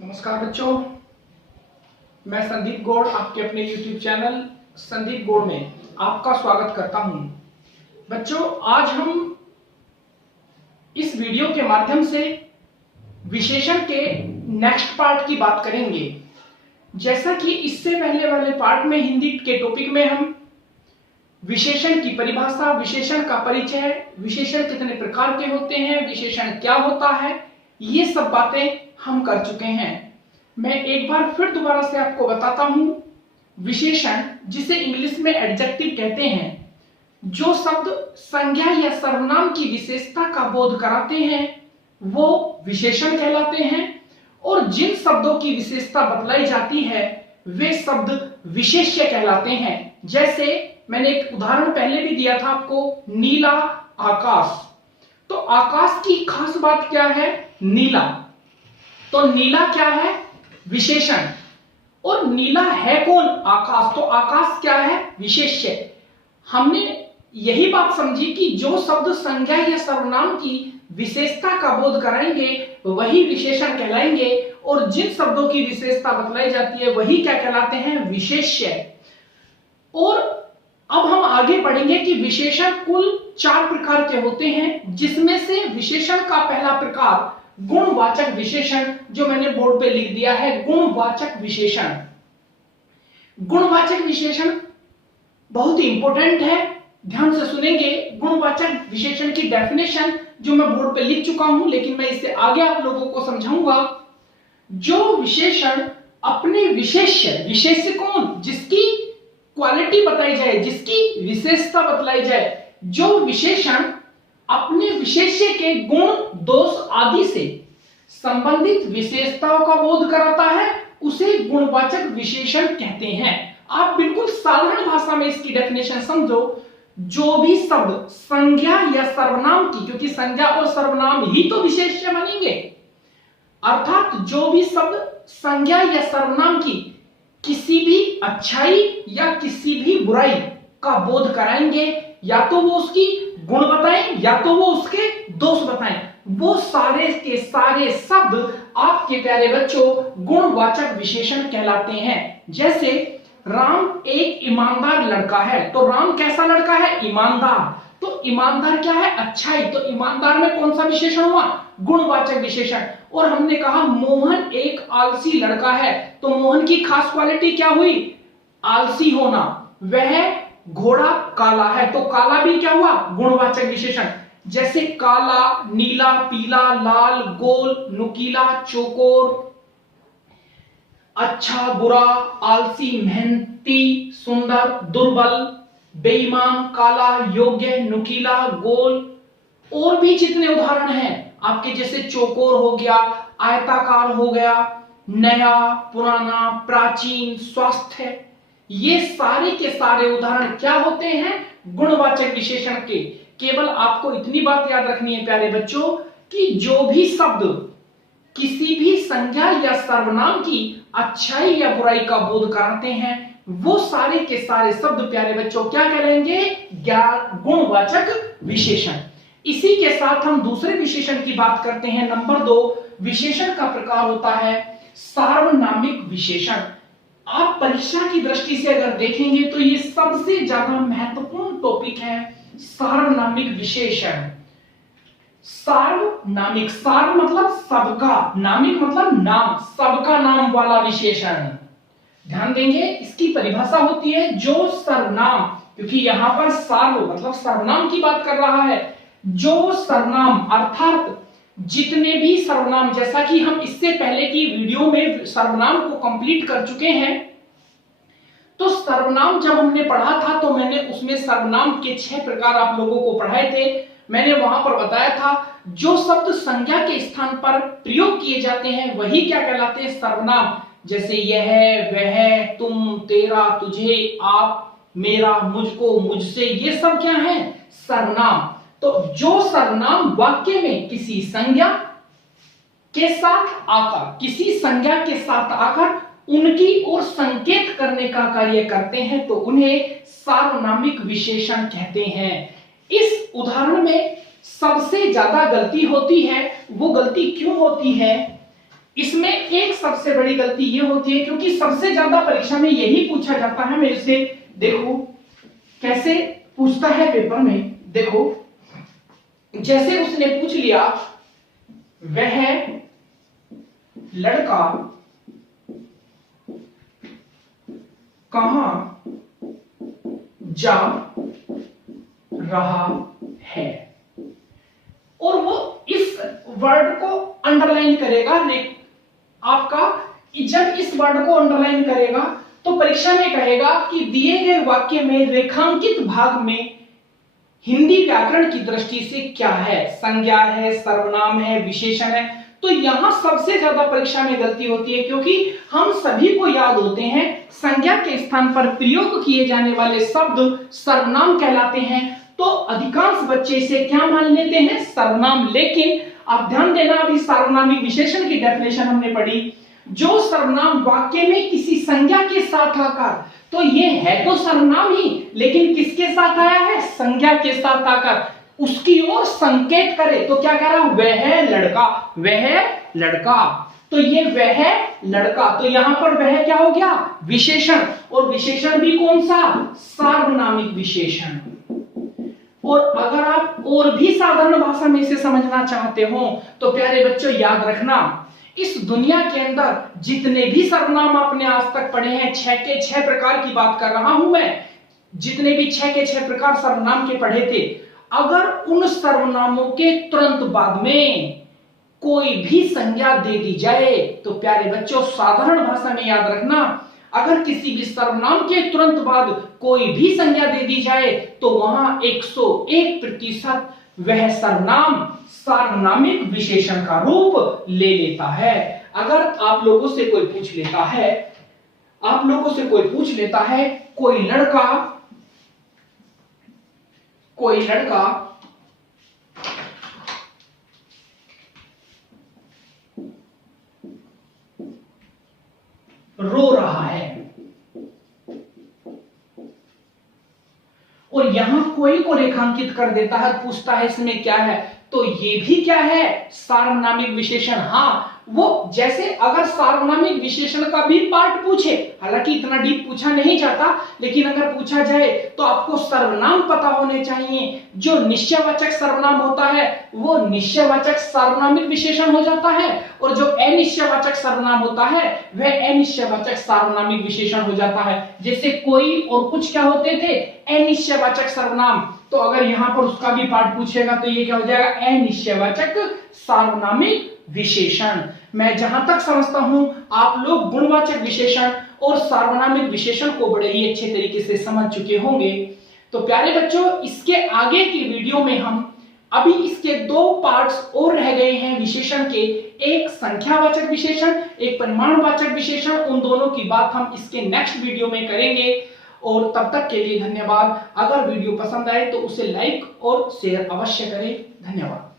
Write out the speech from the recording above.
नमस्कार बच्चों, मैं संदीप गौड़ आपके अपने YouTube चैनल संदीप गौड़ में आपका स्वागत करता हूं। बच्चों, आज हम इस वीडियो के माध्यम से विशेषण के नेक्स्ट पार्ट की बात करेंगे। जैसा कि इससे पहले वाले पार्ट में हिंदी के टॉपिक में हम विशेषण की परिभाषा, विशेषण का परिचय, विशेषण कितने प्रकार के होते हैं, विशेषण क्या होता है, ये सब बातें हम कर चुके हैं। मैं एक बार फिर दोबारा से आपको बताता हूं, विशेषण जिसे इंग्लिश में एडजेक्टिव कहते हैं, जो शब्द संज्ञा या सर्वनाम की विशेषता का बोध कराते हैं वो विशेषण कहलाते हैं, और जिन शब्दों की विशेषता बतलाई जाती है वे शब्द विशेष्य कहलाते हैं। जैसे मैंने एक उदाहरण पहले भी दिया था आपको, नीला आकाश। तो आकाश की खास बात क्या है? नीला। तो नीला क्या है? विशेषण। और नीला है कौन? आकाश। तो आकाश क्या है? विशेष्य। हमने यही बात समझी कि जो शब्द संज्ञा या सर्वनाम की विशेषता का बोध कराएंगे वही विशेषण कहलाएंगे, और जिन शब्दों की विशेषता बतलाई जाती है वही क्या कहलाते हैं? विशेष्य। और अब हम आगे पढ़ेंगे कि विशेषण कुल 4 प्रकार के होते हैं, जिसमें से विशेषण का पहला प्रकार गुणवाचक विशेषण, जो मैंने बोर्ड पे लिख दिया है, गुणवाचक विशेषण। गुणवाचक विशेषण बहुत ही इंपॉर्टेंट है, ध्यान से सुनेंगे। गुणवाचक विशेषण की डेफिनेशन जो मैं बोर्ड पे लिख चुका हूं, लेकिन मैं इससे आगे आप लोगों को समझाऊंगा। जो विशेषण अपने विशेष्य, विशेष्य कौन? जिसकी क्वालिटी बताई जाए, जिसकी विशेषता बतलाई जाए, जो विशेषण अपने विशेष्य के गुण, दोष आदि से संबंधित विशेषताओं का बोध कराता है, उसे गुणवाचक विशेषण कहते हैं। आप बिल्कुल साधारण भाषा में इसकी डेफिनेशन समझो। जो भी शब्द संज्ञा या सर्वनाम की, क्योंकि संज्ञा और सर्वनाम ही तो विशेष्य बनेंगे, अर्थात जो भी शब्द संज्ञा या सर्वनाम की किसी भी अच्छाई या किसी भी बुराई का बोध कराएंगे, या तो वो उसकी गुण बताएं या तो वो उसके दोष बताएं, वो सारे के सारे शब्द आपके प्यारे बच्चों गुणवाचक विशेषण कहलाते हैं। जैसे राम एक ईमानदार लड़का है, तो राम कैसा लड़का है? ईमानदार। तो ईमानदार क्या है? अच्छाई। तो ईमानदार में कौन सा विशेषण हुआ? गुणवाचक विशेषण। और हमने कहा मोहन एक आलसी लड़का है, तो मोहन की खास क्वालिटी क्या हुई? आलसी होना। वह घोड़ा काला है, तो काला भी क्या हुआ? गुणवाचक विशेषण। जैसे काला, नीला, पीला, लाल, गोल, नुकीला, चौकोर, अच्छा, बुरा, आलसी, मेहनती, सुंदर, दुर्बल, बेईमान, काला, योग्य, नुकीला, गोल, और भी जितने उदाहरण हैं आपके, जैसे चौकोर हो गया, आयताकार हो गया, नया, पुराना, प्राचीन, स्वास्थ्य, ये सारे के सारे उदाहरण क्या होते हैं? गुणवाचक विशेषण के। केवल आपको इतनी बात याद रखनी है प्यारे बच्चों, कि जो भी शब्द किसी भी संज्ञा या सर्वनाम की अच्छाई या बुराई का बोध कराते हैं, वो सारे के सारे शब्द प्यारे बच्चों क्या कहलाएंगे? गुणवाचक विशेषण। इसी के साथ हम दूसरे विशेषण की बात करते हैं। नंबर 2 विशेषण का प्रकार होता है सार्वनामिक विशेषण। आप परीक्षा की दृष्टि से अगर देखेंगे तो ये सबसे ज्यादा महत्वपूर्ण टॉपिक है, सार्वनामिक विशेषण। सार्वनामिक, सार्व मतलब सबका, नामिक मतलब नाम, सबका नाम वाला विशेषण। ध्यान देंगे, इसकी परिभाषा होती है जो सर्वनाम, क्योंकि यहां पर सार्व मतलब सर्वनाम की बात कर रहा है, जो सर्वनाम अर्थात जितने भी सर्वनाम, जैसा कि हम इससे पहले की वीडियो में सर्वनाम को कंप्लीट कर चुके हैं। तो सर्वनाम जब हमने पढ़ा था तो मैंने उसमें सर्वनाम के 6 प्रकार आप लोगों को पढ़ाए थे। मैंने वहां पर बताया था जो शब्द संज्ञा के स्थान पर प्रयोग किए जाते हैं वही क्या कहलाते हैं? सर्वनाम। जैसे यह, वह, तुम, तेरा, तुझे, आप, मेरा, मुझको, मुझसे, ये सब क्या है? सर्वनाम। तो जो सर्वनाम वाक्य में किसी संज्ञा के साथ आकर, किसी संज्ञा के साथ आकर उनकी ओर संकेत करने का कार्य करते हैं तो उन्हें सार्वनामिक विशेषण कहते हैं। इस उदाहरण में सबसे ज्यादा गलती होती है। वो गलती क्यों होती है? इसमें एक सबसे बड़ी गलती ये होती है, क्योंकि सबसे ज्यादा परीक्षा में यही पूछा जाता है मेरे से। देखो कैसे पूछता है पेपर में, देखो जैसे उसने पूछ लिया वह लड़का कहां जा रहा है, और वो इस वर्ड को अंडरलाइन करेगा। आपका जब इस वर्ड को अंडरलाइन करेगा तो परीक्षा में कहेगा कि दिए गए वाक्य में रेखांकित भाग में हिंदी व्याकरण की दृष्टि से क्या है, संज्ञा है, सर्वनाम है, विशेषण है। तो यहां सबसे ज्यादा परीक्षा में गलती होती है, क्योंकि हम सभी को याद होते हैं संज्ञा के स्थान पर प्रयोग किए जाने वाले शब्द सर्वनाम कहलाते हैं। तो अधिकांश बच्चे इसे क्या मान लेते हैं, सर्वनाम। लेकिन आप ध्यान देना, अभी सार्वनामिक विशेषण की डेफिनेशन हमने पढ़ी, जो सर्वनाम वाक्य में किसी संज्ञा के साथ आकर, तो ये है तो सर्वनाम ही, लेकिन किसके साथ आया है, संज्ञा के साथ आकर उसकी ओर संकेत करे। तो क्या कह रहा, वह लड़का, वह लड़का, तो ये वह लड़का, तो यहां पर वह क्या हो गया, विशेषण, और विशेषण भी कौन सा, सार्वनामिक विशेषण। और अगर आप और भी साधारण भाषा में इसे समझना चाहते हो तो प्यारे बच्चों याद रखना, इस दुनिया के अंदर जितने भी सर्वनाम आपने आज तक पढ़े हैं, 6 के 6 प्रकार की बात कर रहा हूं मैं, जितने भी 6 के 6 प्रकार सर्वनाम के पढ़े थे, अगर उन सर्वनामों के तुरंत बाद में कोई भी संज्ञा दे दी जाए तो प्यारे बच्चों साधारण भाषा में याद रखना, अगर किसी भी सर्वनाम के तुरंत बाद कोई भी संज्ञा दे दी जाए तो वहां 101% वह सर्वनाम सार्वनामिक विशेषण का रूप ले लेता है। अगर आप लोगों से कोई पूछ लेता है, कोई लड़का रो रहा है, और यहां कोई को रेखांकित कर देता है, पूछता है इसमें क्या है, तो ये भी क्या है, सार्वनामिक विशेषण। हाँ, वो जैसे अगर सार्वनामिक विशेषण का भी पार्ट पूछे, हालांकि इतना डीप पूछा नहीं जाता, लेकिन अगर पूछा जाए तो आपको सर्वनाम पता होने चाहिए। जो निश्चयवाचक सर्वनाम होता है वो निश्चयवाचक सार्वनामिक विशेषण हो जाता है, और जो अनिश्चयवाचक सर्वनाम होता है वह अनिश्चयवाचक सार्वनामिक विशेषण हो जाता है। जैसे कोई और कुछ क्या होते थे, अनिश्चयवाचक सर्वनाम, तो अगर यहां पर उसका भी पार्ट पूछेगा तो ये क्या हो जाएगा, अनिश्चयवाचक सार्वनामिक विशेषण। मैं जहां तक समझता हूं आप लोग गुणवाचक विशेषण और सार्वनामिक विशेषण को बड़े ही अच्छे तरीके से समझ चुके होंगे। तो प्यारे बच्चों, इसके आगे की वीडियो में हम अभी इसके 2 पार्ट्स और रह गए हैं विशेषण के, एक संख्यावाचक विशेषण, एक परिमाणवाचक विशेषण। उन दोनों की बात हम इसके नेक्स्ट वीडियो में करेंगे। और तब तक के लिए धन्यवाद। अगर वीडियो पसंद आए तो उसे लाइक और शेयर अवश्य करें। धन्यवाद।